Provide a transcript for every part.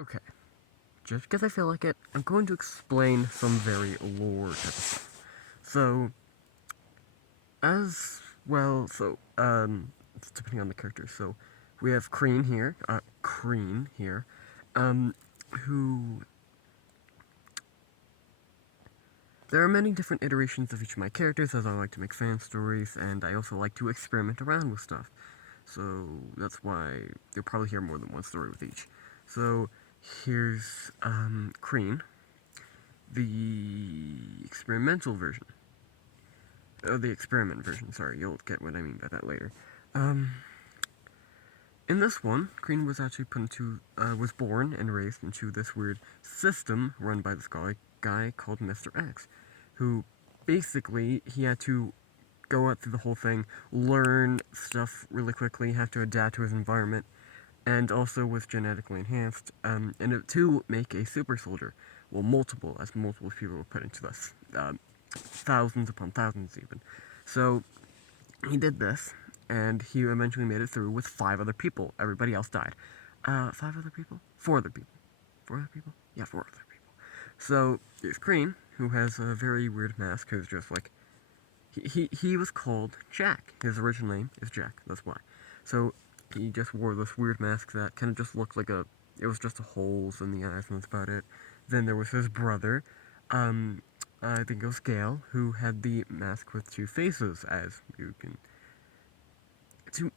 Okay, just because I feel like it, I'm going to explain some very lore type of stuff. So, as well, it's depending on the character. So, we have Crean here, um, who. There are many different iterations of each of my characters, as I like to make fan stories, and I also like to experiment around with stuff. So, that's why you'll probably hear more than one story with each. So, here's, Crean, the experimental version. Oh, the experiment version, sorry, you'll get what I mean by that later. Um, in this one, Crean was actually was born and raised into this weird system run by this guy called Mr. X, who basically, he had to go out through the whole thing, learn stuff really quickly, have to adapt to his environment, and also was genetically enhanced, to make a super soldier. Well, multiple people were put into this. Thousands upon thousands, even. So, he did this, and he eventually made it through with 5 other people. Everybody else died. 5 other people? 4 other people. 4 other people? Yeah, 4 other people. So, there's Crean, who has a very weird mask, who's just like, he was called Jack. His original name is Jack, that's why. So, he just wore this weird mask that kind of just looked like it was just holes in the eyes, and that's about it. Then there was his brother, I think it was Gale, who had the mask with 2 faces, as you can...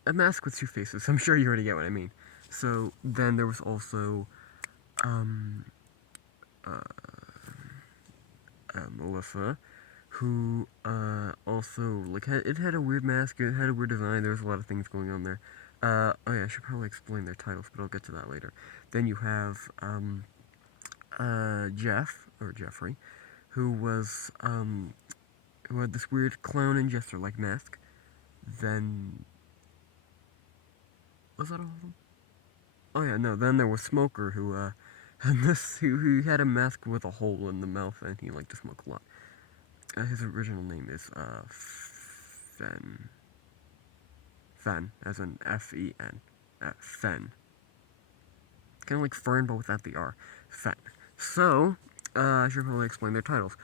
A mask with 2 faces, I'm sure you already get what I mean. So, then there was also, uh, Melissa, who, also, like, it had a weird mask, it had a weird design, there was a lot of things going on there. Oh yeah, I should probably explain their titles, but I'll get to that later. Then you have, Jeffrey, who was, who had this weird clown and jester-like mask. Then... Was that all of them? Oh yeah, no, then there was Smoker, who, who had a mask with a hole in the mouth, and he liked to smoke a lot. His original name is, Fen. Fen, as in F-E-N. Fen. Kind of like Fern, but without the R. Fen. So, I should probably explain their titles.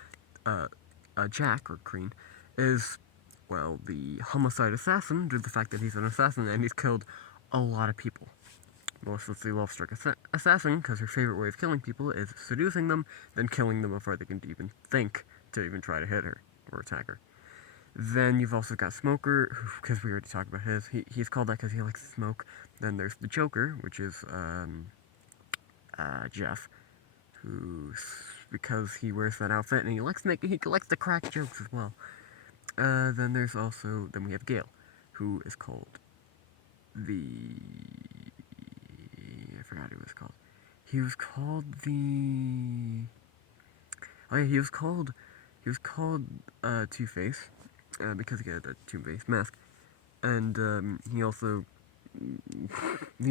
Jack, or Crean, is, well, the homicide assassin, due to the fact that he's an assassin and he's killed a lot of people. Melissa's the love-struck assassin, because her favorite way of killing people is seducing them, then killing them before they can even think to even try to hit her or attack her. Then you've also got Smoker, because we already talked about his. He's called that because he likes to smoke. Then there's the Joker, which is Jeff, who, because he wears that outfit and he likes to crack jokes as well. Then we have Gale, who is called I forgot who he was called. He was called oh yeah, he was called Two-Face, because he had a Two-Face mask. And, he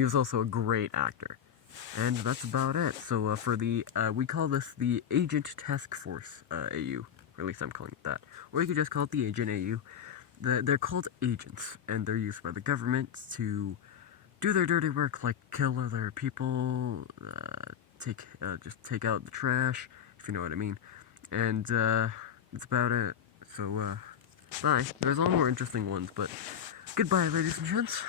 was also a great actor. And that's about it. So, we call this the Agent Task Force, AU. Or at least I'm calling it that. Or you could just call it the Agent AU. They're called agents, and they're used by the government to do their dirty work, like kill other people, just take out the trash, if you know what I mean. And, that's about it. So, bye. There's a lot more interesting ones, but goodbye, ladies and gents.